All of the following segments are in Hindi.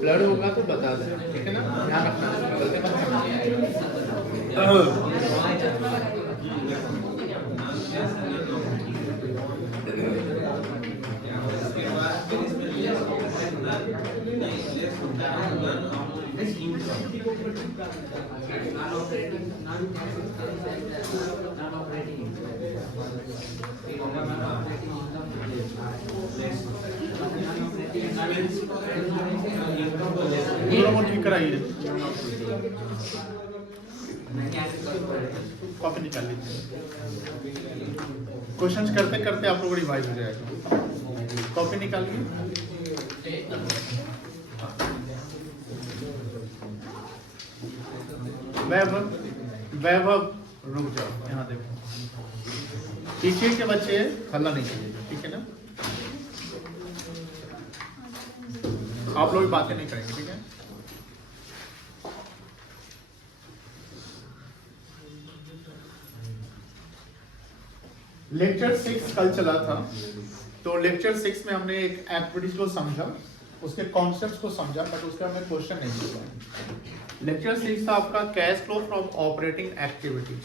ब्लड होगा तो बता देना, ठीक है ना, ध्यान रखना, गलती मत करना। ठीक कराइए, कॉपी निकाल लीजिए। क्वेश्चंस करते करते आप लोग रिवाइज हो जाएगा। कॉपी निकालिए। वैभव, वैभव रुक जाओ, यहाँ देखो, पीछे के बच्चे हल्ला नहीं कीजिएगा, ठीक है ना, आप लोग बातें नहीं करेंगे, ठीक है। लेक्चर 6 कल चला था, तो लेक्चर 6 में हमने एक एक्टिविटीज को समझा, उसके कॉन्सेप्ट्स को समझा, बट उसका हमने क्वेश्चन नहीं किया। लेक्चर 6 था आपका cash flow from operating activities,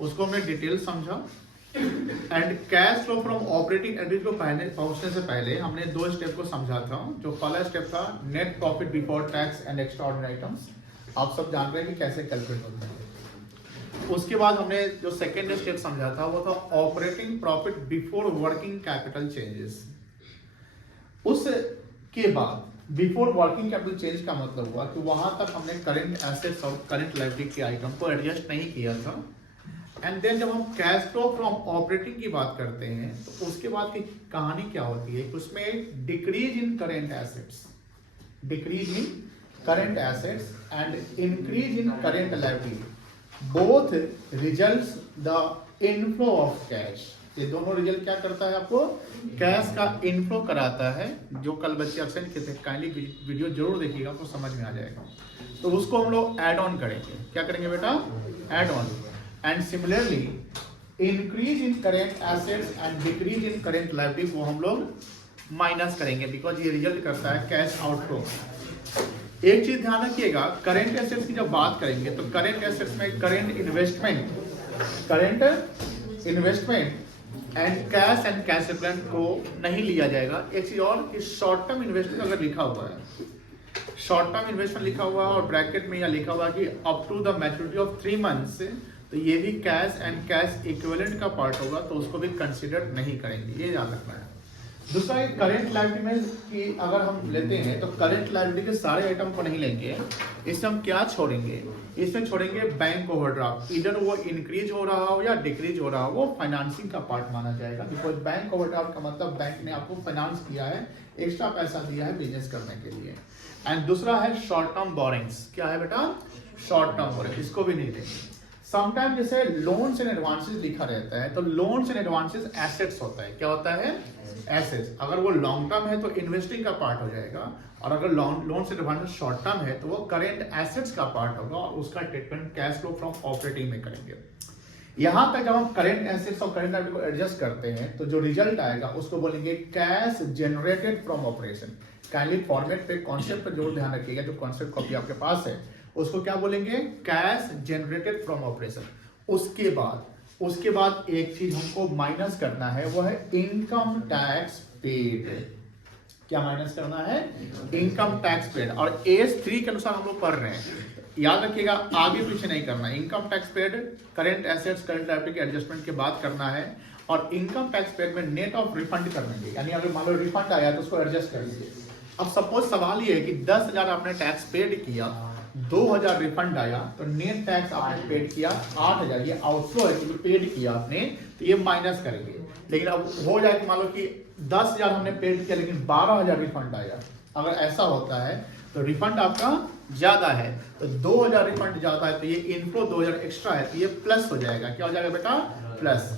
उसको हमने डिटेल समझा। And cash flow from operating activities को पहुंचने से पहले हमने 2 स्टेप को समझा था। जो पहला स्टेप था net profit before tax and extraordinary items, आप सब जान रहे हैं कि कैसे कैलकुलेट होता है। उसके बाद हमने जो सेकेंड स्टेप समझा था वो था operating profit before working capital changes. उसके बाद बिफोर वर्किंग कैपिटल चेंज का मतलब हुआ कि वहां तक हमने करंट एसेट्स और करंट लायबिलिटी के आइटम को एडजस्ट नहीं किया था। एंड देन जब हम कैश फ्लो फ्रॉम ऑपरेटिंग की बात करते हैं तो उसके बाद की कहानी क्या होती है, उसमें decrease in current assets, decrease in current assets and increase in current liability both results the inflow of cash. ये दोनों रिजल्ट क्या करता है, आपको कैश का इनफ्लो कराता है। जो कल बच्चे अब्सेंट किए थे, काइंडली वीडियो जरूर देखिएगा, आपको समझ में आ जाएगा। तो उसको हम लोग ऐड ऑन करेंगे। क्या करेंगे बेटा, add on. And similarly increase in current assets and decrease in current liability को हम लोग माइनस करेंगे, बिकॉज ये रिजल्ट करता है कैश आउटफ्लो। एक चीज ध्यान रखिएगा, करेंट एसेट्स की जब बात करेंगे तो करेंट एसेट्स में current investment and cash equivalent को नहीं लिया जाएगा। एक चीज और कि शॉर्ट टर्म इन्वेस्टमेंट अगर लिखा हुआ है, शॉर्ट टर्म इन्वेस्टमेंट लिखा हुआ है और ब्रैकेट में या लिखा हुआ है कि up to the maturity of 3 months, तो ये भी कैश एंड कैश इक्विवेलेंट का पार्ट होगा, तो उसको भी कंसिडर नहीं करेंगे, ये याद रखना है। दूसरा करंट लायबिलिटी में कि अगर हम लेते हैं तो करंट लायबिलिटी के सारे आइटम को नहीं लेंगे, इसमें हम क्या छोड़ेंगे, इसमें छोड़ेंगे बैंक ओवरड्राफ्ट। इधर वो इंक्रीज हो रहा हो या डिक्रीज हो रहा हो, वो फाइनेंसिंग का पार्ट माना जाएगा, बिकॉज बैंक ओवरड्राफ्ट का मतलब बैंक ने आपको फाइनेंस किया है, एक्स्ट्रा पैसा दिया है बिजनेस करने के लिए। एंड दूसरा है शॉर्ट टर्म बोरिंग्स। क्या है बेटा, शॉर्ट टर्म बोरिंग, इसको भी नहीं लेंगे। समटाइम जैसे लोन्स एंड एडवांसेस लिखा रहता है, तो लोन्स एंड एडवांसेस एसेट्स होता है। क्या होता है, एसेट्स। अगर वो लॉन्ग टर्म है तो इन्वेस्टिंग का पार्ट हो जाएगा, और अगर loans and advances short term है तो वो करेंट एसेट्स का पार्ट होगा, और उसका treatment cash flow from operating में करेंगे। यहां तक जब हम करेंट एसेट्स और करेंट लायबिलिटी को एडजस्ट करते हैं तो जो रिजल्ट आएगा उसको बोलेंगे cash generated from operation. Kindly format पे कॉन्सेप्ट पर जरूर ध्यान रखिएगा, जो कॉन्सेप्ट कॉपी आपके पास है उसको क्या बोलेंगे, कैश जनरेटेड फ्रॉम ऑपरेशन। उसके बाद एक चीज हमको माइनस करना है, वो है इनकम टैक्स पेड। क्या माइनस करना है, इनकम टैक्स पेड। और एस 3 के अनुसार हम लोग पढ़ रहे हैं, याद रखिएगा, आगे पीछे नहीं करना। Income tax paid current assets current liability के एडजस्टमेंट के बाद करना है, और इनकम टैक्स पेड में नेट ऑफ रिफंड करेंगे, यानी अगर मान लो रिफंड आया तो उसको एडजस्ट करेंगे। अब सपोज सवाल ये है कि 10,000 आपने टैक्स पेड किया, 2,000 रिफंड आया, तो नेट टैक्स आपने पेड किया 8,000, ये आउटफ्लो है क्योंकि पेड किया आपने, तो ये माइनस करेंगे। लेकिन अब हो जाए कि मान लो कि 10,000 हमने पेड किया लेकिन 12,000 रिफंड आया, अगर ऐसा होता है तो रिफंड आपका ज्यादा है, तो 2,000 रिफंड ज्यादा है, तो ये इनफ्लो 2,000 एक्स्ट्रा है, तो ये प्लस हो जाएगा। क्या हो जाएगा बेटा, प्लस।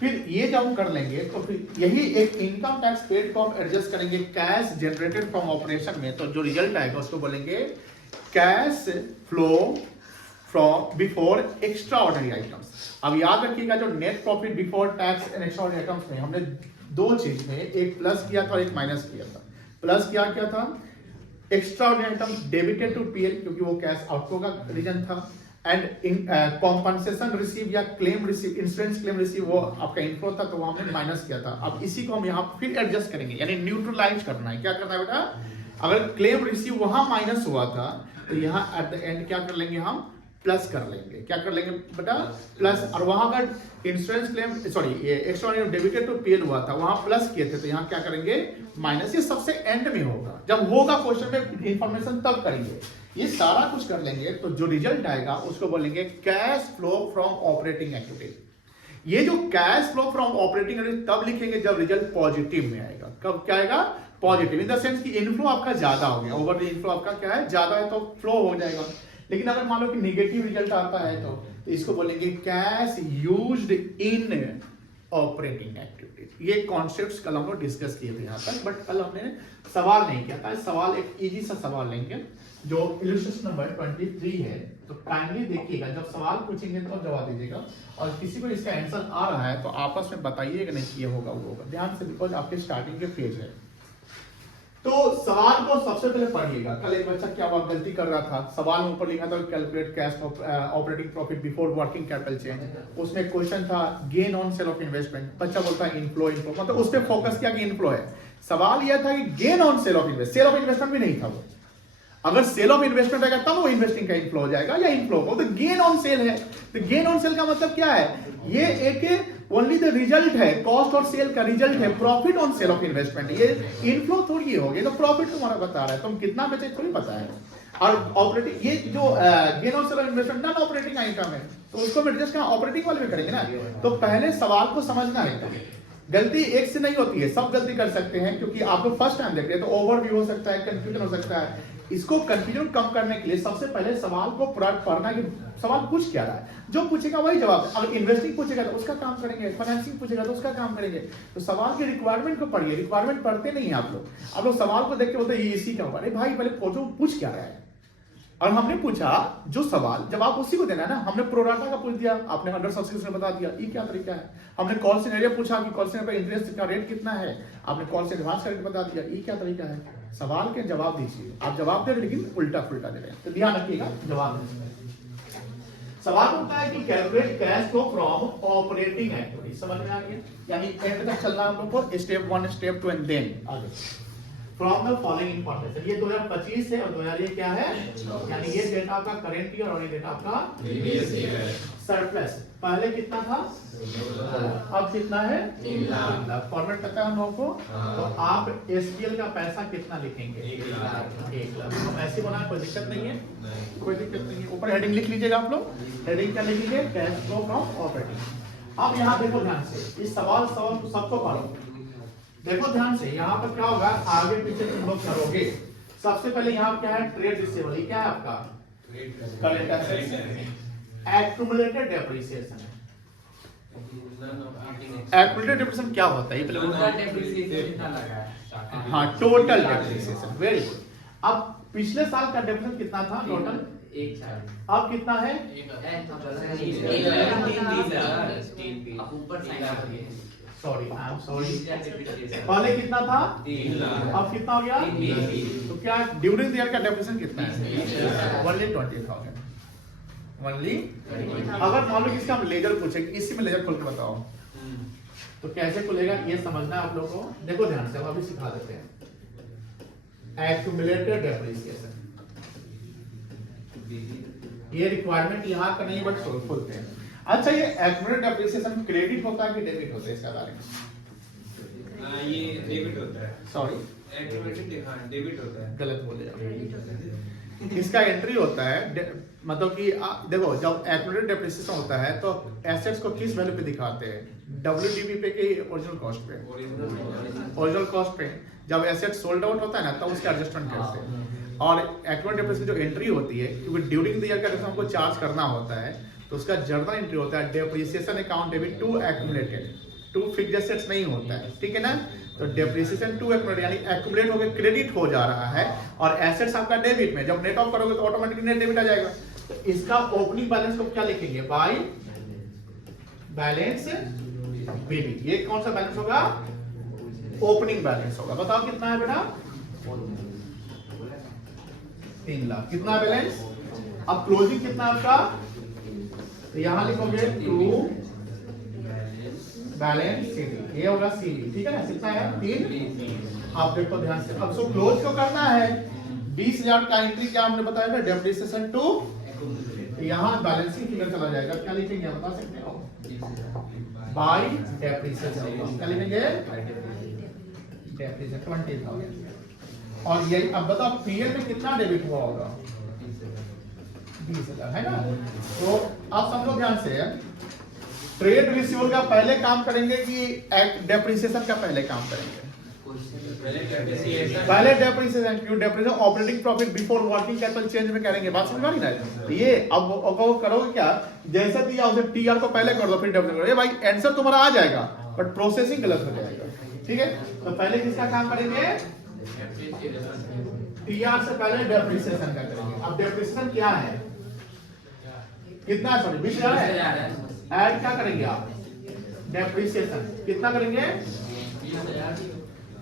फिर ये जब हम कर लेंगे तो फिर यही एक इनकम टैक्स पेड को हम एडजस्ट करेंगे कैश जनरेटेड फ्रॉम ऑपरेशन में, तो जो रिजल्ट आएगा उसको बोलेंगे cash flow from before extra ordinary items. अब याद रखिएगा, जो net profit before tax and extra ordinary items में हमने 2 चीज में एक प्लस किया था और एक माइनस किया था। प्लस क्या था, extraordinary item debited to PL क्योंकि वो कैश आउटफ्लो का रीजन था, एंड कॉम्पनसेशन रिसीव या claim receive, insurance claim receive वो आपका इनफ्लो था तो वो हमने माइनस किया था। अब इसी को हम यहाँ फिर एडजस्ट करेंगे, यानी न्यूट्रलाइज करना है। क्या करना है बेटा, अगर क्लेम रिसीव वहां माइनस हुआ था तो यहाँ एट द एंड क्या कर लेंगे, हम प्लस कर लेंगे। क्या कर लेंगे बेटा, प्लस। और वहां अगर insurance claim sorry extraordinary debited to PL हुआ था वहां प्लस किए थे तो यहाँ क्या करेंगे, माइनस। ये सबसे एंड में होगा, जब होगा क्वेश्चन में इंफॉर्मेशन तब करेंगे। ये सारा कुछ कर लेंगे तो जो रिजल्ट आएगा उसको बोलेंगे cash flow from operating activity. ये जो cash flow from operating activity तब लिखेंगे जब रिजल्ट पॉजिटिव में आएगा। कब क्या आएगा, पॉजिटिव, इन द सेंस कि इनफ्लो आपका ज्यादा हो गया, ओवर द इनफ्लो आपका क्या है, ज्यादा है तो फ्लो हो जाएगा। लेकिन अगर मान लो कि नेगेटिव रिजल्ट आता है तो इसको बोलेंगे cash used in operating activities. ये कॉन्सेप्ट्स कल हम लोग डिस्कस किए थे यहाँ तक, बट कल हमने सवाल नहीं किया था। सवाल एक इजी सा सवाल लेंगे जो इलस्ट्रेशन नंबर 23 है, तो काइंडली देखिएगा, जब सवाल पूछेंगे तो जवाब दीजिएगा। और किसी को इसका आंसर आ रहा है तो आपस में बताइएगा, नहीं कि ये होगा वो होगा, ध्यान से, बिकॉज आपके स्टार्टिंग के फेज है। तो सवाल को सबसे पहले पढ़िएगा। कल एक बच्चा क्या हुआ, गलती कर रहा था, सवाल में ऊपर लिखा था calculate cash operating profit before working capital change. उसमें क्वेश्चन था gain on sale of investment, बच्चा बोलता है इनफ्लो इनफ्लो, मतलब उस पर फोकस किया कि इनफ्लो है। सवाल यह था कि gain on sale of investment, sale of investment भी नहीं था वो। अगर सेल ऑफ इन्वेस्टमेंट रहेगा तब वो इन्वेस्टिंग का इनफ्लो हो जाएगा या इनफ्लो हो, तो गेन ऑन सेल है। तो गेन ऑन सेल का मतलब क्या है, ये एक ओनली द रिजल्ट है, कॉस्ट और सेल का रिजल्ट है, profit on sale of investment. ये इनफ्लो थोड़ी हो गया, तो प्रॉफिट तुम्हारा बता रहा है, तुम कितना बेचे थोड़ी पता है। और ऑपरेटिंग, ये जो gain on sale of investment non operating item है, तो उसको एडजस्ट ऑपरेटिंग वाले में करेंगे ना। तो पहले सवाल को समझना है, गलती एक से नहीं होती है, सब गलती कर सकते हैं, क्योंकि आप लोग फर्स्ट टाइम देख रहे हैं तो ओवरव्यू हो सकता है, कंफ्यूजन हो सकता है। इसको कंफ्यूजन कम करने के लिए सबसे पहले सवाल को पढ़ना कि सवाल पूछ क्या रहा है, जो पूछेगा वही जवाब। अगर इन्वेस्टिंग पूछेगा तो उसका काम करेंगे, फाइनेंसिंग पूछेगा तो उसका काम करेंगे। तो सवाल के रिक्वायरमेंट को पढ़िए, रिक्वायरमेंट पढ़ते नहीं है आप लोग सवाल को देख के बोलते हैं इसी का, अरे भाई पहले पूछ क्या रहा है। और हमने पूछा जो सवाल, जब आप उसी को देना है ना। हमने प्रोराटा का पूछ दिया, आपने अंडर सब्सक्रिप्शन बता दिया, ये क्या तरीका है। हमने कॉल सिनेरियो पूछा कि कॉल सिनेरियो पर इंटरेस्ट का रेट कितना है, आपने कॉल से एडवांस करके बता दिया, ये क्या तरीका है। सवाल के जवाब दीजिए, आप जवाब दे रहे लेकिन उल्टा फुल्टा दे रहे हैं, तो ध्यान रखिएगा जवाब देने। सवाल होता है कि calculate cash flow from operating activity, समझ में आ गया, यानी एंड तक चलना हम लोग को, स्टेप 1 स्टेप 2 एंड देन आगे फ्रॉम द फॉलोइंग इंफॉर्मेशन। ये 2025 है और 2000 ये क्या है, यानी ये डेटा आपका करंट ईयर और ये डेटा आपका प्रीवियस ईयर। सरप्लस पहले कितना था, अब कितना है, 3 लाख। फॉर्मेट पता है हम लोगों को, तो आप एसपीएल का पैसा कितना लिखेंगे, 1 लाख। हम ऐसे बनाए, कोई दिक्कत नहीं है, कोई दिक्कत नहीं है। ऊपर हेडिंग लिख लीजिएगा आप लोग, हेडिंग क्या लिखेंगे, कैश फ्लो फ्रॉम ऑपरेटिंग। अब यहाँ देखो ध्यान से, इस सवाल सबको पढ़ो, देखो ध्यान से। यहाँ पर क्या होगा, आगे पीछे तुम लोग करोगे। सबसे पहले यहाँ क्या है, ट्रेड रिसीवेबल, क्या है आपका current assets, accumulated depreciation. Accumulated depreciation क्या होता है, ये पहले डेप्रिसिएशन कितना लगा है, हाँ टोटल डेप्रिसिएशन, वेरी गुड। अब पिछले साल का डेप्रिसिएशन कितना था टोटल, 140, अब कितना है, सॉरी आई एम सॉरी, पहले कितना था, 3 लाख, अब कितना हो गया, तो क्या ड्यूरिंग द ईयर का डेप्रिसिएशन कितना है, ओनली 20,000, ओनली। अगर मान लो किसका हम लेजर पूछेंगे, इसी में लेजर खोल के बताओ तो कैसे खुलेगा, ये समझना है आप लोगों को। देखो ध्यान से, हम अभी सिखा देते हैं। एक्यूमुलेटेड डेप्रिसिएशन, ये रिक्वायरमेंट यहाँ का नहीं, बट खोलते हैं। अच्छा, ये एक्यूमुलेटेड डेप्रिसिएशन क्रेडिट होता है कि डेबिट होता है, इसका बारे में ये डेबिट होता है, सॉरी एक्यूमुलेटेड, हां डेबिट होता है, गलत बोले आप। इसका एंट्री होता है, मतलब कि देखो जब एक्यूमुलेटेड डेप्रिसिएशन होता है तो एसेट्स को किस वैल्यू पे दिखाते हैं, WDV पे कि ओरिजिनल कॉस्ट पे, ओरिजिनल कॉस्ट पे। जब एसेट सोल्ड आउट होता है ना तब उसका एडजस्टमेंट करते हैं। और एक्यूमुलेटेड डेप्रिसिएशन जो एंट्री होती है, क्योंकि ड्यूरिंग द ईयर का हमको चार्ज करना होता है, तो उसका जर्नल एंट्री होता है depreciation account debit to accumulated, to fixed assets नहीं होता है, ठीक है ना। तो डेप्रिसिएशन टू एक्यूमुलेट, यानी एक्यूमुलेट होकर क्रेडिट हो जा रहा है और एसेट्स आपका डेबिट में, जब नेट ऑफ करोगे तो ऑटोमेटिकली नेट डेबिट आ जाएगा। तो इसका ओपनिंग बैलेंस को क्या लिखेंगे, बाय बैलेंस बीबी। ये कौन सा बैलेंस होगा, ओपनिंग बैलेंस होगा। बताओ कितना है बेटा, 3 लाख। कितना बैलेंस? अब क्लोजिंग कितना आपका? तो यहां लिखोगे टू बैलेंस शीट, ये होगा सीडी, ठीक है ना? कितना है? 3। आप देखो ध्यान से, अब सो क्लोज को करना है। 20,000 का एंट्री क्या हमने बताया था? डेप्रिसिएशन टू, यहाँ बैलेंसिंग फिगर चला जाएगा। क्या लिखेंगे बता सकते हो? Bye depreciation. क्या लिखेंगे? डेप्रिसिएशन 20,000। और यही अब बताओ पीएल में कितना डेबिट हुआ होगा? 20,000 है ना? तो आप समझो ध्यान से, ट्रेड रिसीवेबल का पहले काम करेंगे कि डेप्रिसिएशन का पहले काम करेंगे? पहले डेप्रिसिएशन। क्यों depreciation? Operating profit before working capital change में करेंगे। बात समझ में आ रही ना? ये अब करोगे क्या? जैसे दिया उसे टीआर को पहले कर दो फिर डेप्रिसिएशन करो। ये भाई आंसर तुम्हारा आ जाएगा बट प्रोसेसिंग गलत हो जाएगा, ठीक है? तो पहले किसका काम करेंगे? टीआर से पहले डेप्रिसिएशन का करेंगे। अब डेप्रिसिएशन क्या है? कितना? सॉरी 20,000 है। ऐड क्या करेंगे आप? डेप्रिसिएशन कितना करेंगे?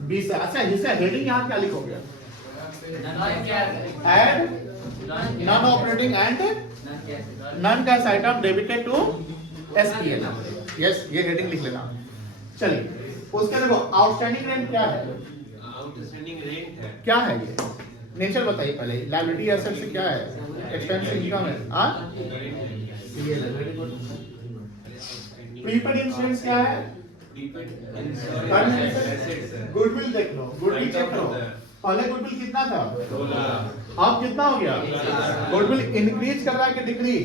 20। अच्छा इसे हेडिंग यहाँ क्या लिखोगे? Add non operating and non cash item debited to SPL. Yes, ये हेडिंग लिख लेना। चलिए उसके देखो आउटस्टैंडिंग रेंट क्या है? आउटस्टैंडिंग रेंट है क्या है ये? नेचर बताइए पहले। लायबिलिटी एसेट से क्या है? एक्सपेंस इनकम है। हाँ सीएल है, वेरी गुड। प्रीपेड इंश्योरेंस क्या है? गुडविल देख लो, गुडविल चेक करो। पहले गुडविल कितना था? 2 लाख। अब कितना हो गया? गुडविल इंक्रीज कर रहा है कि डिक्रीज?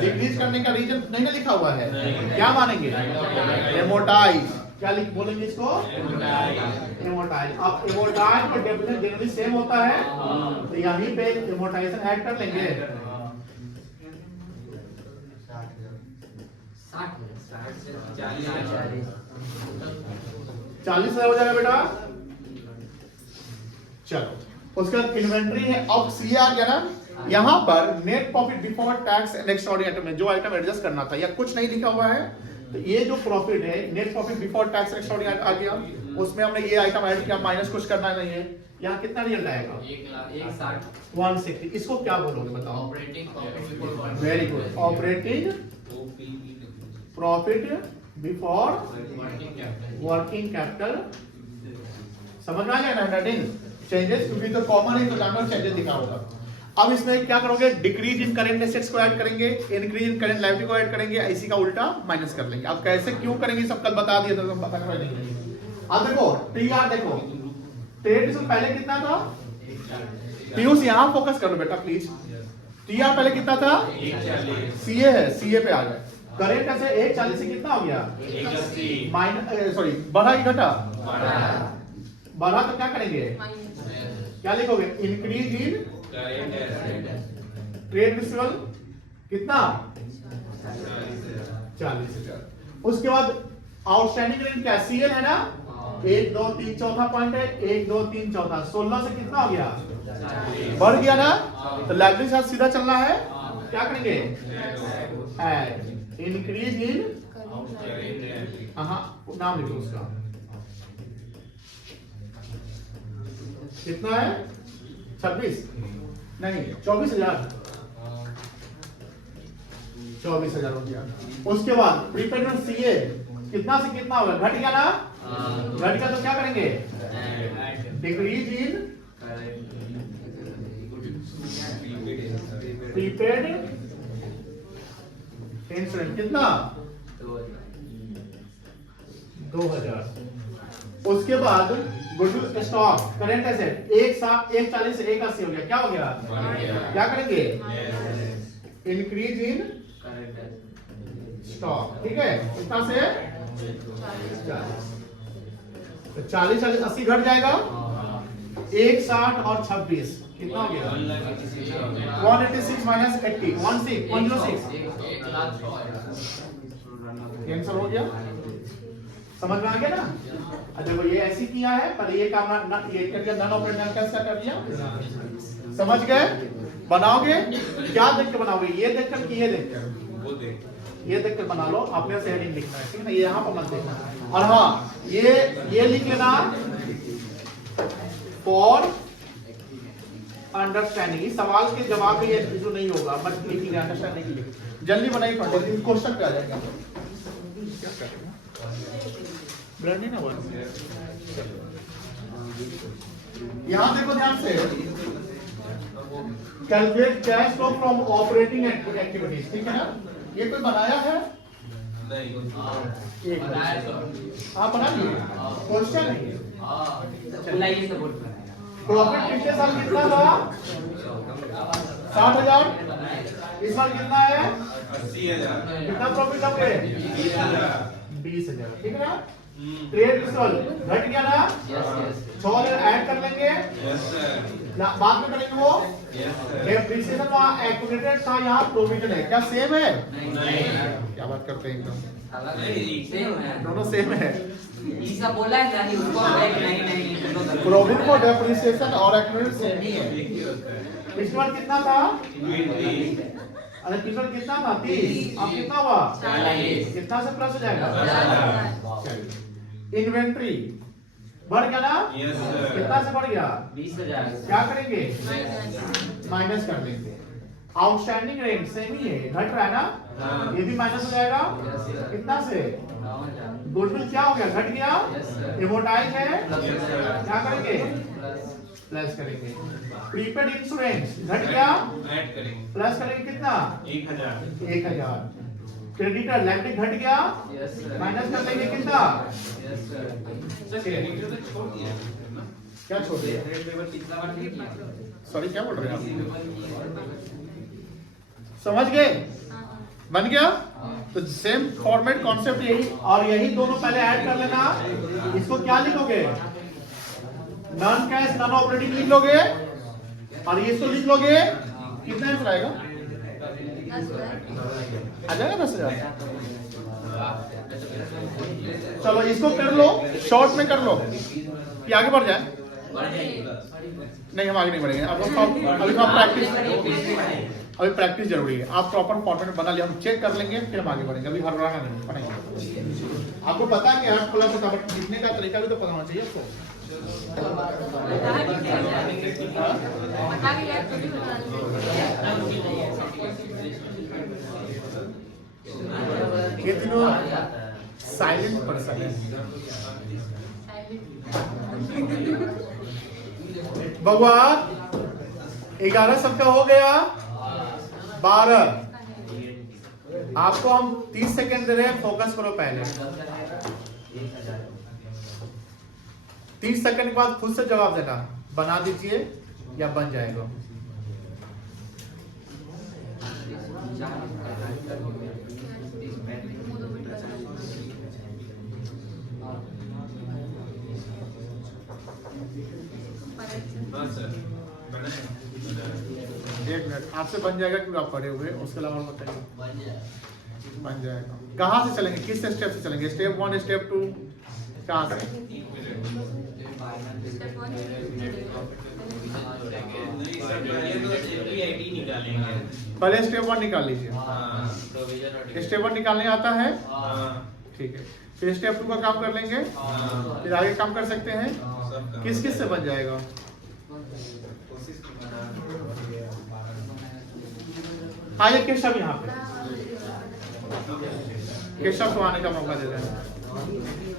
डिक्रीज करने का रीजन नहीं ना लिखा हुआ है। क्या मानेंगे? एमोटाइज। क्या लिख बोलेंगे इसको? एमोटाइज। अब एमोटाइज और डेप्रिसिएशन जनरली सेम होता है, तो यहीं पे एमोटाइजेशन ऐड कर लेंगे। 40,000 हो जाएगा बेटा। चलो उसके बाद इन्वेंट्री है। अब सीए आ गया ना? यहाँ पर net profit before tax and extraordinary item में जो आइटम एडजस्ट करना था या कुछ नहीं लिखा हुआ है, तो ये जो प्रॉफिट है net profit before tax extraordinary आ गया, उसमें हमने ये आइटम ऐड किया, माइनस कुछ करना नहीं है। यहाँ कितना रिजल्ट आएगा? 160। इसको क्या बोलोगे बताओ? Very good. Operating profit before working capital. समझ में आ गया ना? हेडिंग चेंजेस क्योंकि तो कॉमन है तो जानवर चेंजेस दिखा होगा। अब इसमें क्या करोगे? डिक्रीज इन करंट एसेट्स को ऐड करेंगे, इंक्रीज इन करंट लायबिलिटी को ऐड करेंगे, इसी का उल्टा माइनस कर लेंगे। अब कैसे क्यों करेंगे सब कल बता दिया था, पता कर लेंगे। अब देखो टीआर देखो, ट्रेड से पहले कितना था? पीयूष यहाँ फोकस करो बेटा प्लीज। टीआर पहले कितना था? सीए है, सीए पे आ गए। करेंट ऐसे 140 से कितना हो गया? 180। माइनस सॉरी बढ़ा कि घटा? बढ़ा तो क्या करेंगे? क्या लिखोगे? इंक्रीज इन ट्रेड रिसीवेबल कितना? 40,000। उसके बाद आउटस्टैंडिंग रेंट क्या? सीएल है ना? 1 2 3 चौथा पॉइंट है, 1 2 3 चौथा 16 से कितना हो गया? बढ़ गया ना? तो लायबिलिटी साथ सीधा चलना है। क्या करेंगे? ऐड इंक्रीज इन, नाम लिखो उसका कितना है? 26 नहीं 24,000। 24,000 हो गया। उसके बाद प्रीपेड में सीए कितना से कितना होगा? घट गया ना? घट गया तो क्या करेंगे? डिक्रीज इन प्रीपेड इंश्योरेंस कितना? 2,000। उसके बाद गुडविल स्टॉक करेंट एसेट 140 से 180 हो गया। क्या हो गया? क्या करेंगे? इंक्रीज इन स्टॉक, ठीक है? कितना से? 40 40 80 घट जाएगा। 160 और 26 कितना हो गया? 186 माइनस 80 106 आंसर हो गया। समझ में आ गया ना? देखो ये ऐसी किया है पर ये काम ये करके नॉन ऑपरेटिंग कैसे कर दिया? समझ गए? बनाओगे क्या देख के बनाओगे? ये देखकर कि ये देखकर? वो देख, ये देखकर बना लो। अपने से हेडिंग लिखना है, ठीक है ना? ये यहाँ पर मत देखना। और हाँ ये लिख लेना फॉर अंडरस्टैंडिंग। इस सवाल के जवाब में ये जो नहीं होगा बट लिखेंगे अंडरस्टैंडिंग के लिए। जल्दी बनाइए पंडित, क्वेश्चन पे आ जाएगा। क्या करेंगे ब्लड नहीं ना हुआ। यहाँ देखो ध्यान से, calculate cash flow from operating activities, ठीक है ना। ये कोई बनाया है? नहीं। आप बना लिए क्वेश्चन नहीं। प्रॉफिट पिछले साल कितना था? 60,000। इस साल कितना है? 80,000। कितना प्रॉफिट लोगे? 20,000, ठीक है ना। ट्रेड रिजल्ट घट गया ना? 100,000 ऐड कर लेंगे, यस सर। बाद में करेंगे वो। Yes sir. डेप्रिसिएशन वहां एक्यूमुलेटेड था, यहाँ प्रोविजन है। क्या सेम है? नहीं। क्या बात करते हैं एकदम, नहीं सेम है। दोनों सेम है। इसका बोला है नहीं, उसको नहीं प्रोविजन को डेप्रिसिएशन और एक्यूमुलेटेड सेम ही है। देखिए होता है। पिछले बार कितना था? 20। अरे पिछले बार कितना था? 30। अब कितना हुआ? 40। कितना से प्लस हो जाएगा? 10,000। इन्वेंट्री बढ़ गया ना? Yes sir. कितना से बढ़ गया? 20,000। क्या करेंगे? माइनस कर लेंगे। आउटस्टैंडिंग रेंट सेम ही है, घट रहा है ना? हाँ। ये भी माइनस हो जाएगा। कितना से? गुडविल क्या हो गया? घट गया। एमोर्टाइज है, क्या करेंगे? प्लस करेंगे। प्रीपेड इंश्योरेंस घट गया, ऐड करेंगे। प्लस करेंगे कितना? 1,000। 1,000। क्रेडिटर लैंडिंग घट गया, माइनस कर लेंगे कितना? सर क्रेडिटर तो छोड़ दिया है ना? क्या छोड़ दिया? सॉरी क्या बोल रहे हैं आप? समझ गए? बन गया? तो सेम फॉर्मेट कॉन्सेप्ट यही, और यही दोनों पहले ऐड कर लेना। इसको क्या लिखोगे? नॉन कैश नॉन ऑपरेटिंग लिख लोगे, और ये तो लिख लोगे। कितना आंसर आएगा? आ जाएगा 10,000। चलो इसको कर लो, शॉर्ट में कर लो कि आगे बढ़ जाए। नहीं हम आगे नहीं बढ़ेंगे, अभी प्रैक्टिस जरूरी है। आप प्रॉपर फॉर्मेट बना लिया, हम चेक कर लेंगे फिर हम आगे बढ़ेंगे। अभी हड़बड़ाना नहीं पड़ेगा। आपको पता है कि आर्ट प्लस होता है, बट लिखने का तरीका भी तो पता होना चाहिए आपको। ये तीनों साइलेंट पर्सन है। भगवान 11 सबका हो गया, 12। आपको हम 30 सेकंड दे रहे हैं, फोकस करो पहले। 30 सेकंड के बाद खुद से जवाब देना, बना दीजिए या बन जाएगा। हाँ सर बनाए। 1 मिनट आपसे बन जाएगा क्योंकि आप पढ़े हुए, उसके अलावा और बताइए। बन जाएगा। कहाँ से चलेंगे? किस स्टेप से चलेंगे? स्टेप 1, स्टेप 2, कहाँ से? नहीं सर पहले तो APID निकालेंगे। पहले स्टेप 1 निकाल लीजिए। हाँ। स्टेप 1 निकालने आता है, हाँ। ठीक है। फिर स्टेप 2 का काम कर लेंगे, हाँ। फिर आगे काम कर सकते हैं। सब किस किस से बन जाएगा? कोशिश की बना। आइए केशव यहाँ पे, केशव को आने का मौका दे रहे हैं।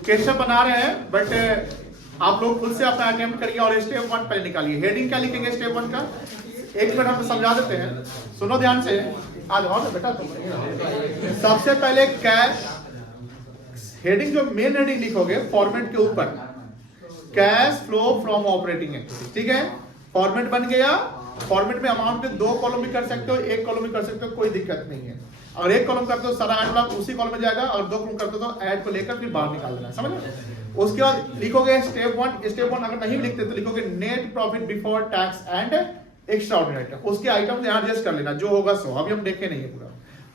केशव बना रहे हैं, बट आप लोग खुद से अपना अटेम्प्ट करिए और स्टेप 1 पहले निकालिए। हेडिंग क्या लिखेंगे स्टेप 1 का? 1 मिनट हम समझा देते हैं, सुनो ध्यान से। आज और बेटा तुम सबसे पहले कैश हेडिंग, जो मेन हेडिंग लिखोगे फॉर्मेट के ऊपर, cash flow from operating activity, ठीक है। फॉर्मेट बन गया। फॉर्मेट में अमाउंट के 2 कॉलम भी कर सकते हो, 1 कॉलम भी कर सकते हो, कोई दिक्कत नहीं है। अगर 1 कॉलम करते हो सारा ऐड ब्लॉक उसी कॉलम में जाएगा, और 2 कॉलम करते हो तो ऐड को लेकर फिर बाहर निकाल देना, समझ लो। उसके बाद लिखोगे स्टेप 1। स्टेप 1 अगर नहीं भी लिखते तो लिखोगे net profit before tax and extra ordinary item. उसके आइटम यहाँ एडजस्ट कर लेना, जो होगा सो। अभी हम देखे नहीं है पूरा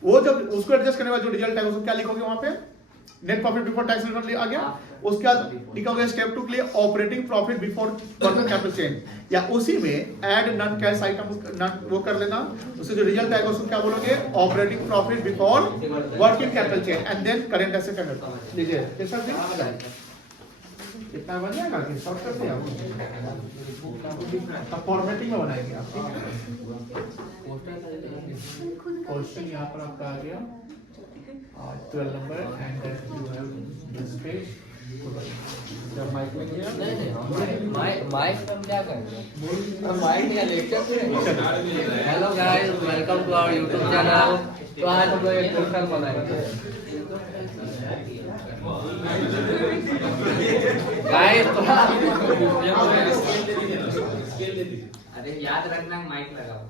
वो। जब उसको एडजस्ट करने के बाद जो रिजल्ट है उसको क्या लिखोगे वहां पे? Net profit before tax return आ गया। उसके बाद लिखोगे स्टेप 2 के लिए operating profit before working capital change, या उसी में ऐड नॉन कैश आइटम वो कर लेना। उससे जो रिजल्ट आएगा उसको क्या बोलोगे? Operating profit before working capital change and then current asset and लीजिए। कितना बन जाएगा कि शॉर्टकट से आप फॉर्मेटिंग में बनाएंगे आप, ठीक है। क्वेश्चन यहाँ पर आपका आ गया 12 number and you have this page. जब माइक में गया माइक हम क्या करेंगे माइक या lecture hello guys welcome to our YouTube channel. तो आज हम लोग एक पोस्टर बनाएंगे गाइस। अरे याद रखना माइक लगाओ।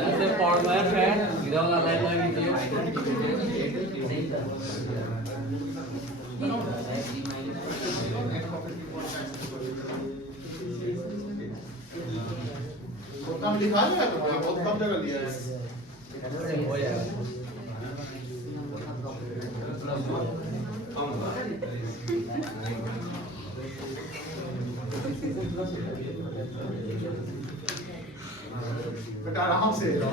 ऐसे फॉर्मेट है इधर वाला लाइन लीजिए। काम लिखा लिया तो बहुत कम जगह लिया है। हो जाएगा। बेटा आराम से दो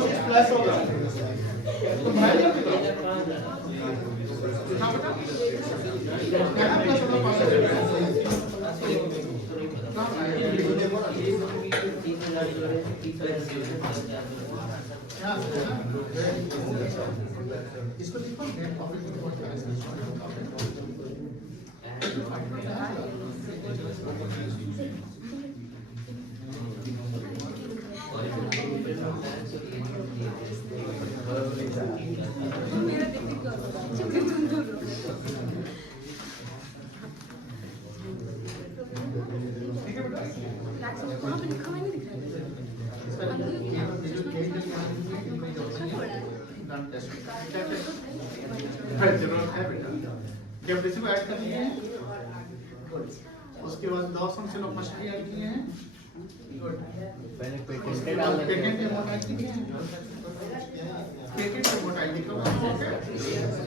चीज प्लस होगा तो भाई क्या प्लस होगा 500 इसको देखो नेट प्रॉफिट में बहुत जरूरत है बेटा। जब किसी को ऐड करनी है उसके बाद 10 से लोग मछली ऐड किए हैं, उसके बाद पेटेंट अमाउंट ऐड किए हैं, पेटेंट अमाउंट ऐड किया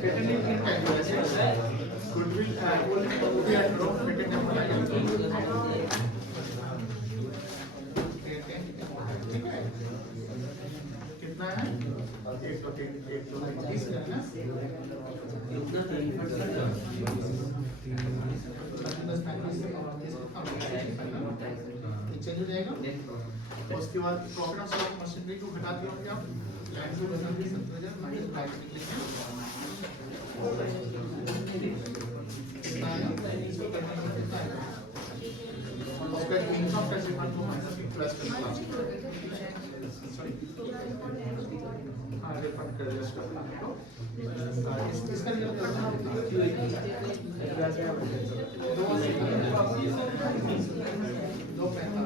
पेटेंट इन टाइप है गुडविल भी ऐड करो पेटेंट अमाउंट ऐड करो ठीक है। कितना है 130 है ना चेंज हो जाएगा। उसके बाद प्रॉफिट ऑफ सेल मशीनरी को घटा दिया होंगे आप लाइन को 70,000 माइनस 5 लिखेंगे कितना आया उसका इनकम टैक्स रिफंड को माइनस प्लस करना सॉरी रिफंड कर दिया इसका इसका रिजल्ट करना दो पैसा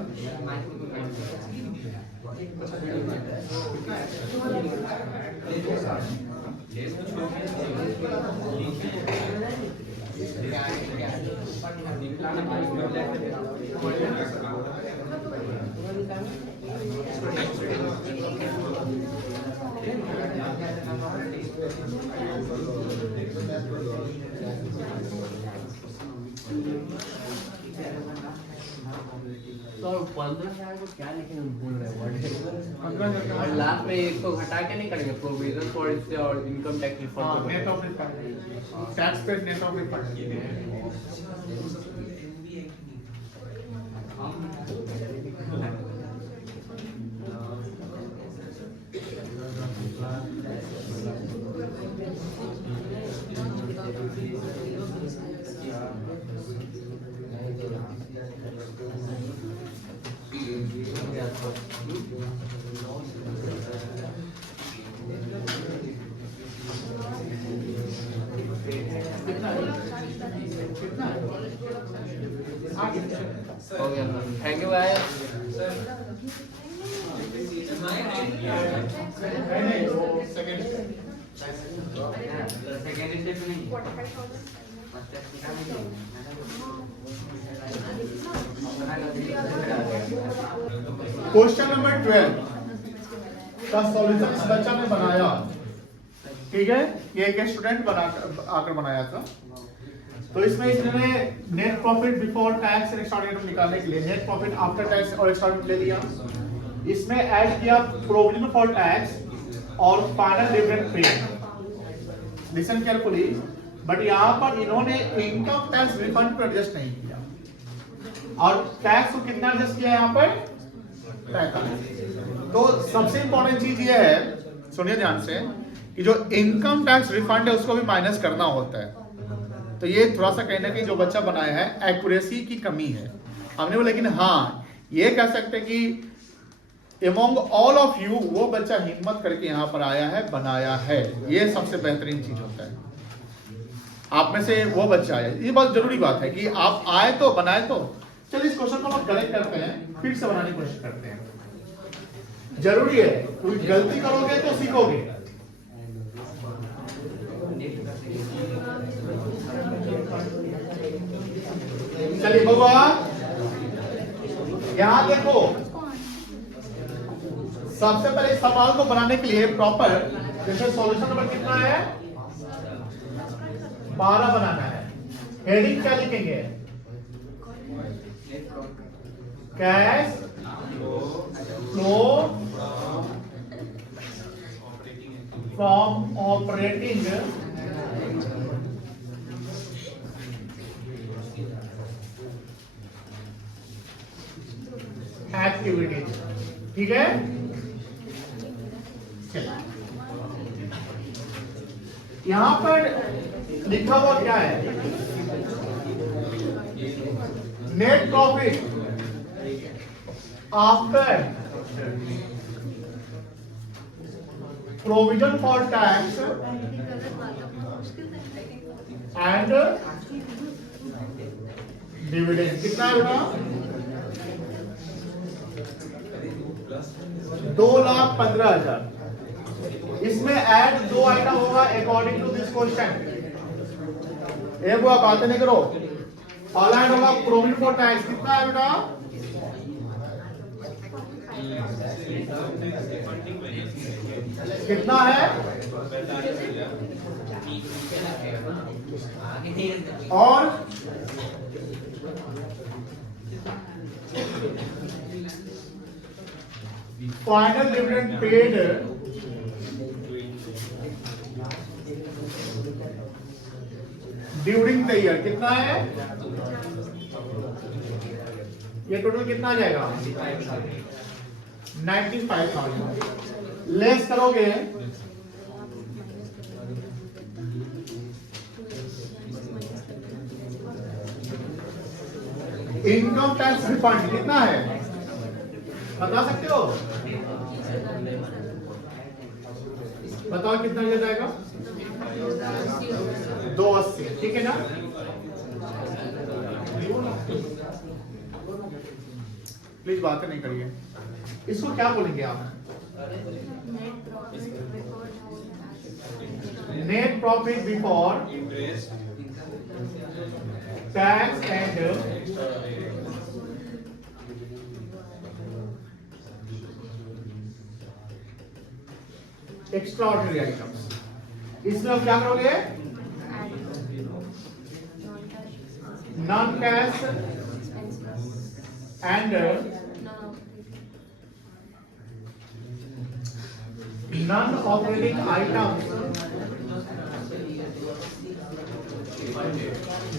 तो 15,000 को क्या लिखेंगे भूल रहे वर्ड 15,000 और लास्ट में एक को घटा के नहीं करेंगे प्रोविजन फॉर इससे और income tax refund net of refund tax paid net of refund कितना हो गया थैंक यू गाइस नहीं वो सेकंड क्वेश्चन नंबर 12 का सॉल्यूशन इस बच्चा ने बनाया, ठीक है, ये एक स्टूडेंट आकर बनाया था। तो इसमें इसने नेट प्रॉफिट बिफोर टैक्स और एक्स्ट्राऑर्डिनरी निकालने के लिए नेट प्रॉफिट आफ्टर टैक्स और एक्स्ट्राऑर्डिनरी ले लिया, इसमें ऐड किया प्रोविजन फॉर टैक्स और final dividend paid. Listen carefully, but यहाँ पर इन्होंने इनकम टैक्स रिफंड पर एडजस्ट नहीं किया और टैक्स को कितना एडजस्ट किया यहाँ पर टैक्स। तो सबसे इंपॉर्टेंट चीज ये है, सुनिए ध्यान से, कि जो इनकम टैक्स रिफंड है उसको भी माइनस करना होता है। तो ये थोड़ा सा कहीं ना कहीं जो बच्चा बनाया है एक्यूरेसी की कमी है हमने बोला, लेकिन हाँ ये कह सकते हैं कि एमोंग ऑल ऑफ यू वो बच्चा हिम्मत करके यहाँ पर आया है, बनाया है, ये सबसे बेहतरीन चीज होता है। आप में से वो बच्चा आया, ये बहुत जरूरी बात है कि आप आए तो बनाए तो। चलिए इस क्वेश्चन को हम करेक्ट करते हैं, फिर से बनाने की कोशिश करते हैं। जरूरी है, कोई गलती करोगे तो सीखोगे। चलिए बबुआ यहां देखो, सबसे पहले इस सवाल को बनाने के लिए प्रॉपर जैसे सॉल्यूशन नंबर कितना है 12 बनाना है। हेडिंग क्या लिखेंगे? Cash flow from operating activities, ठीक है। यहां पर लिखा हुआ क्या है? Net profit after provision for tax and dividend कितना है बेटा? 2,15,000। इसमें ऐड 2 आइटम होगा अकॉर्डिंग टू दिस क्वेश्चन। एक वो बातें नहीं करो, पहला ऐड होगा प्रोविजन फॉर टैक्स, कितना है बेटा? कितना है? और final dividend paid during the year कितना है? ये टोटल कितना आ जाएगा? 95,000। लेस करोगे इनकम टैक्स रिफंड कितना है बता सकते हो? बताओ कितना लिया जाएगा? 280, ठीक है ना? प्लीज बातें नहीं करिए। इसको क्या बोलेंगे आप? Net profit before tax and extraordinary items. इसमें आप क्या करोगे? Non cash and operating item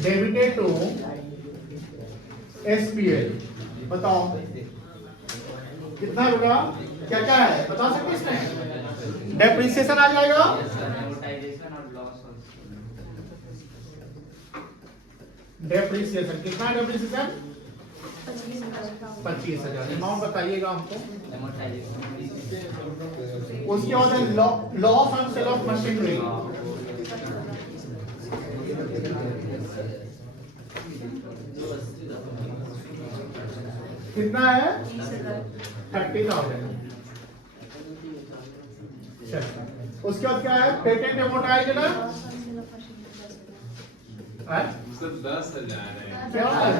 debited to SPL, बताओ कितना होगा, क्या क्या है बता सकते हैं इसमें? डेप्रिसिएशन आ जाएगा, डेप्रिसिएशन कितना है? डेप्रिसिएशन 25,000। अमाउंट बताइएगा हमको। उसके बाद loss on sale of machinery, कितना है? 30,000। उसके बाद क्या है? पेटेंट एमोर्टाइजेशन है 10,000 है। क्या है?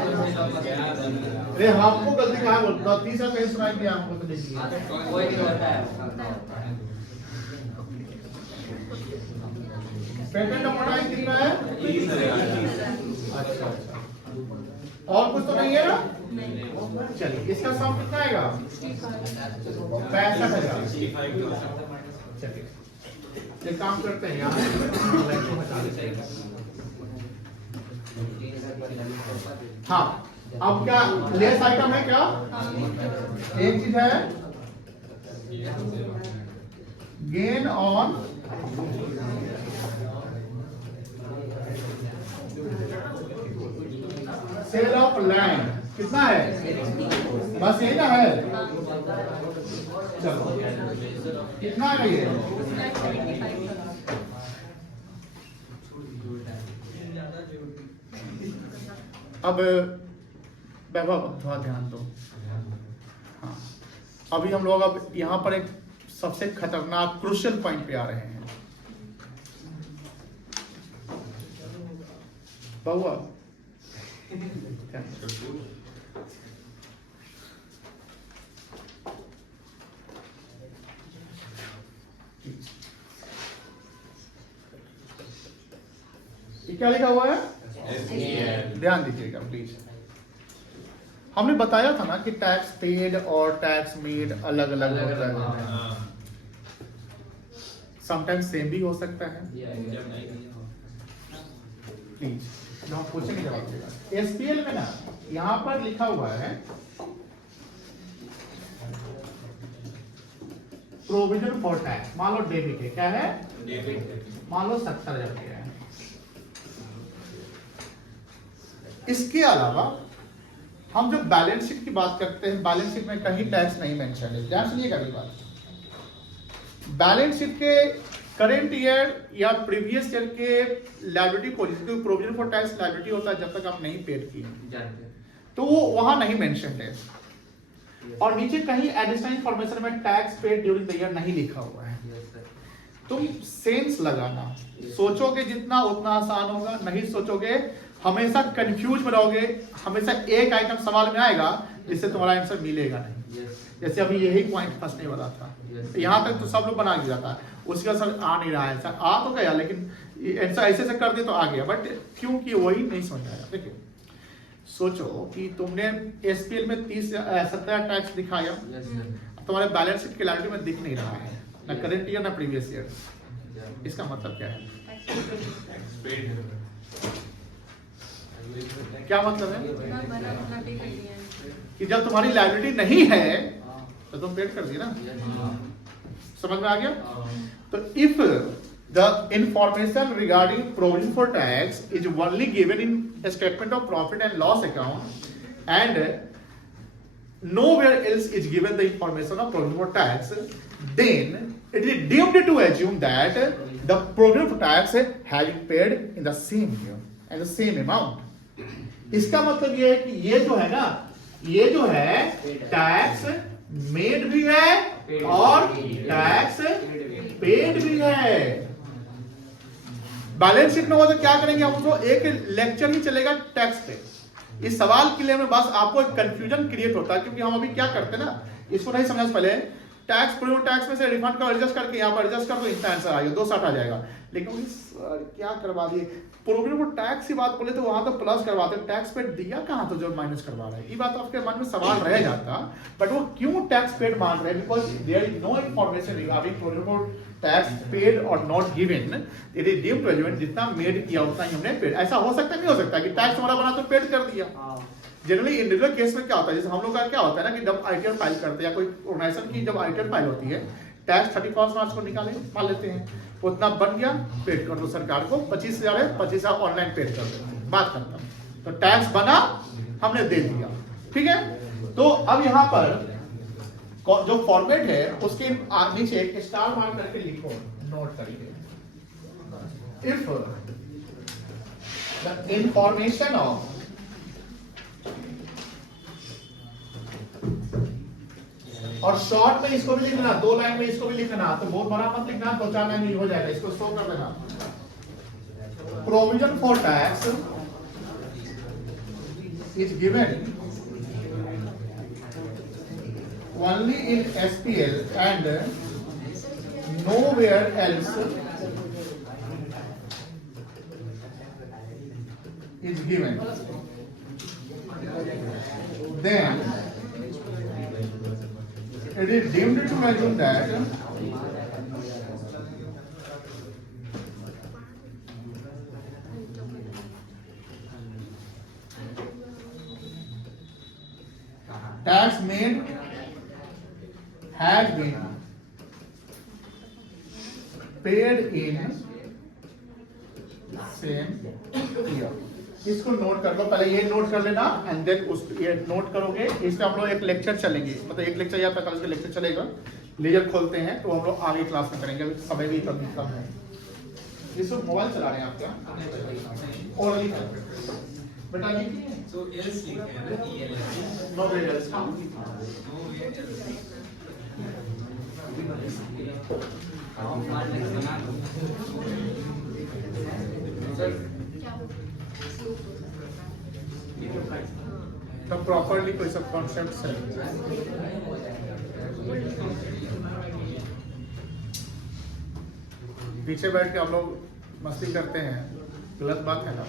अरे हमको गलती कहाँ बोलता, 30,000 कहीं सुनाई दिया हमको तो देखिए। कोई नहीं होता है। पेटेंट एमोर्टाइजेशन कितना है? 30,000। अच्छा, और कुछ तो नहीं है ना? चलिए इसका सम कितना आएगा? 65,000। चलिए एक काम करते हैं, यहाँ लाइन को हटा देते हैं। हाँ, अब क्या लेस आइटम है? क्या एक चीज है gain on sale of land, कितना है? बस यही ना है। चलो कितना है ये? अब वैभव थोड़ा ध्यान दो। हाँ, अभी हम लोग अब यहाँ पर एक सबसे खतरनाक क्रूशियल पॉइंट पे आ रहे हैं। बहुआ ये क्या लिखा हुआ है? ध्यान दीजिएगा प्लीज। हमने बताया था ना कि टैक्स पेड और टैक्स मेड अलग अलग होता है। समटाइम्स सेम भी हो सकता है। प्लीज हम पूछेंगे जवाब देगा। SPL में ना यहाँ पर लिखा हुआ है प्रोविजन फॉर टैक्स, मान लो डेबिट है, क्या है? मान लो 70,000 है। इसके अलावा हम जो बैलेंस शीट की बात करते हैं, बैलेंस शीट में कहीं टैक्स नहीं मेंशन है। ध्यान सुनिएगा ये बात। बैलेंस शीट के करंट ईयर या प्रीवियस ईयर के लायबिलिटी पोजीशन, क्योंकि प्रोविजन फॉर टैक्स लायबिलिटी होता है जब तक आप नहीं पेड किए, तो वो वहां नहीं मेंशन है। और नीचे कहीं एडिशनल इंफॉर्मेशन में tax paid during the year नहीं लिखा हुआ है। तुम सेंस लगाना, सोचोगे जितना उतना आसान होगा, नहीं सोचोगे हमेशा कंफ्यूज में रहोगे, हमेशा एक आइटम सवाल में आएगा जिससे तुम्हारा आंसर मिलेगा नहीं। जैसे अभी यही पॉइंट फंसने वाला था, यहाँ तक तो सब लोग बना दिया था, उसका सर आ नहीं रहा है, सर आ तो गया लेकिन ऐसा ऐसे से कर दे तो आ गया, बट क्योंकि वही नहीं समझ आया। देखिए सोचो कि तुमने SPL में 30-70 टैक्स दिखाया, तुम्हारे बैलेंस शीट के लायबिलिटी में दिख नहीं रहा है, ना करंट ईयर ना प्रीवियस ईयर। इसका मतलब क्या है? क्या मतलब है कि जब तुम्हारी लायबिलिटी नहीं है तो तुम पेड कर दिए ना। समझ में आ गया? तो if the information regarding provision for tax is only given in a statement of profit and loss account and nowhere else is given the information of provision for tax, then it is deemed to assume that the provision for tax has been paid in the same year and the same amount. इसका मतलब ये है कि ये जो है ना, ये जो है टैक्स मेड भी है और टैक्स पेड भी है। बैलेंस शीट में हो तो क्या करेंगे हम उसको, एक लेक्चर ही चलेगा टैक्स पे। इस सवाल के लिए में बस आपको एक कंफ्यूजन क्रिएट होता है, क्योंकि हम अभी क्या करते हैं ना, इसको नहीं समझा पहले टैक्स प्रीमियम टैक्स में से रिफंड का एडजस्ट करके यहाँ पर एडजस्ट कर दो, इसका आंसर आ गया 260 आ जाएगा। लेकिन सर क्या करवा दिए, प्रोग्राम टैक्स की बात बोले तो वहां तो प्लस करवाते, टैक्स पेड दिया कहाँ तो जो माइनस करवा रहा है, ये बात आपके मन में सवाल रह जाता। बट वो क्यों टैक्स पेड मान रहे हैं, because there is no information regarding program tax paid और not given, it is deemed present, जितना मेड किया उतना ही हमने पेड। ऐसा हो सकता नहीं हो सकता कि टैक्स हमारा बना तो पेड कर दिया। जनरली इंडिविजुअल केस में क्या होता है, जैसे हम लोग का क्या होता है ना कि जब आईटीआर फाइल करते हैं या कोई ऑर्गेनाइजेशन की जब आईटीआर फाइल होती है, टैक्स 31 मार्च को निकाल लेते हैं, उतना बन गया पेड कर दो सरकार को, 25,000 है 25,000 ऑनलाइन पेड कर दो, बात करता हूं। तो टैक्स बना हमने दे दिया, ठीक है। तो अब यहाँ पर जो फॉर्मेट है उसके नीचे एक स्टार मार्क करके लिखो, नोट करके, इफ द इंफॉर्मेशन ऑफ और शॉर्ट में इसको भी लिखना, 2 लाइन में इसको भी लिखना, तो बहुत बड़ा मत लिखना, 2-4 लाइन में हो जाएगा, इसको स्टॉप कर देना। Provision for tax is given only in SPL and nowhere else is given, then it is deemed to assume that tax made has been paid in same year। इसको नोट कर लो, पहले ये नोट कर लेना एंड देन उस ये नोट करोगे। इस पे हम लोग एक लेक्चर चलेंगे, मतलब एक लेक्चर या 45 का लेक्चर चलेगा, लेजर खोलते हैं तो हम लोग आगे क्लास में करेंगे, अभी समय भी कम है। ये सब मोबाइल चला रहे हैं आप क्या? और बेटा ये So else लिखे हैं ना, ELS नो वे एल्स, no way else तब प्रॉपर्ली कोई सब कॉन्सेप्ट है। पीछे बैठ के आप लोग मस्ती करते हैं, गलत बात है ना।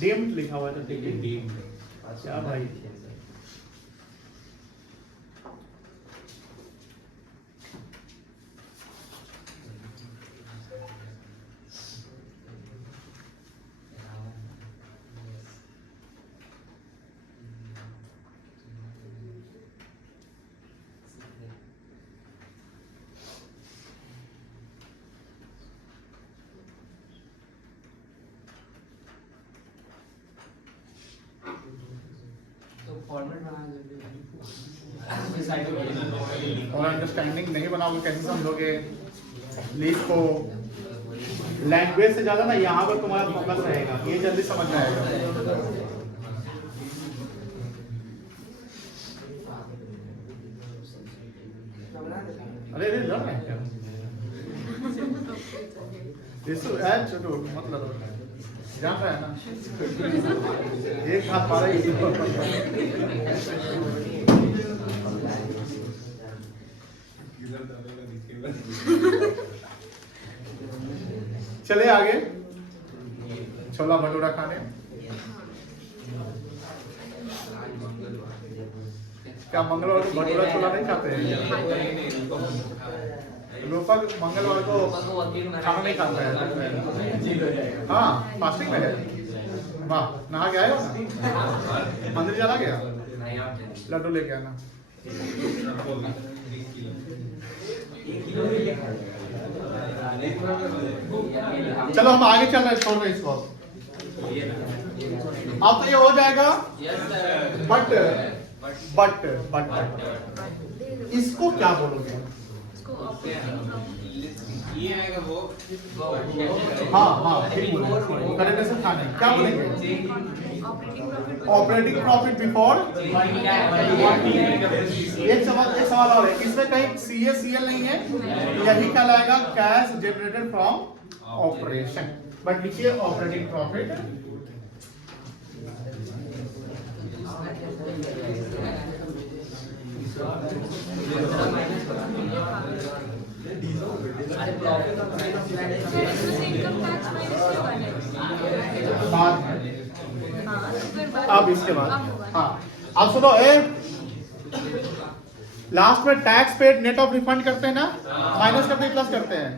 डीम्ड लिखा हुआ था, डीम्ड। अच्छा भाई, और अंडरस्टैंडिंग नहीं बनाओगे कैसे समझोगे? लिखो, लैंग्वेज से ज्यादा ना यहाँ पर तुम्हारा फोकस रहेगा, ये जल्दी समझ में आएगा। अरे लड़ रहे हैं क्या? छोटो मतलब जान रहा है ना, एक हाथ मारा ही। चले आगे, छोला भटूरा खाने। क्या मंगलवार को भटूरा छोला नहीं खाते हैं? रूपक मंगलवार को खाना नहीं खाता है। हाँ, फास्टिंग में है। वाह, नहा के आए हो ना? मंदिर चला गया? लड्डू लेके आना। चलो हम आगे चल रहे हैं, छोड़ रहे इसको। अब तो ये हो जाएगा, बट इसको क्या बोलोगे? EMI का वो हाँ ठीक बोले, करेक्ट था नहीं, क्या बोलेंगे? Operating profit before. एक सवाल और है, इसमें कहीं CACL नहीं है, यही कहलाएगा cash generated from operation, but लिखिए ऑपरेटिंग प्रॉफिट। बाद में, अब इसके बाद हाँ, अब सुनो लास्ट में tax paid net of refund करते हैं ना, माइनस करते हैं प्लस करते हैं?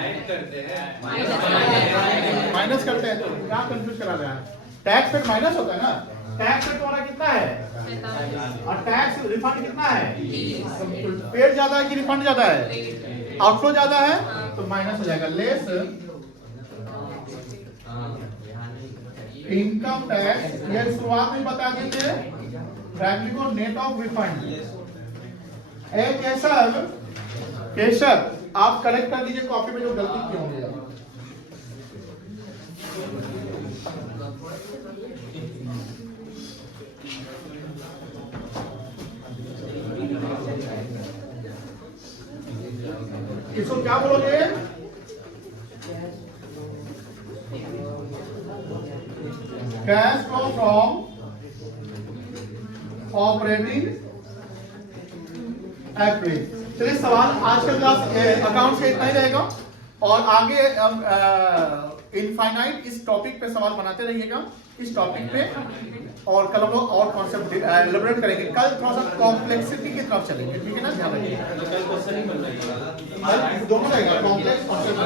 ऐड करते हैं, माइनस करते हैं। तो क्या कंफ्यूज करा रहा है? टैक्स पेड माइनस होता है ना, टैक्स पेड तुम्हारा कितना है और टैक्स रिफंड कितना है? पेड ज्यादा है कि रिफंड ज्यादा है? आउटफ्लो ज्यादा है तो माइनस हो जाएगा, लेस इनकम टैक्स। ये शुरुआत में बता देंगे, डायरेक्टली को नेट ऑफ रिफंड। केशव आप करेक्ट कर दीजिए कॉपी में जो गलती की होंगे। इसको क्या बोलोगे? Cash flow from operating activity. चलिए सवाल आज का क्लास अकाउंट से इतना ही रहेगा, और आगे इनफाइनाइट इस टॉपिक पे सवाल बनाते रहिएगा, इस टॉपिक पे, और कल हम लोग और कॉन्सेप्ट एलिबरेट करेंगे। कल थोड़ा सा कॉम्प्लेक्सिटी की तरफ चलेंगे, ठीक है ना? ध्यान रखिए, दोनों रहेगा, कॉम्प्लेक्स कॉन्सेप्ट।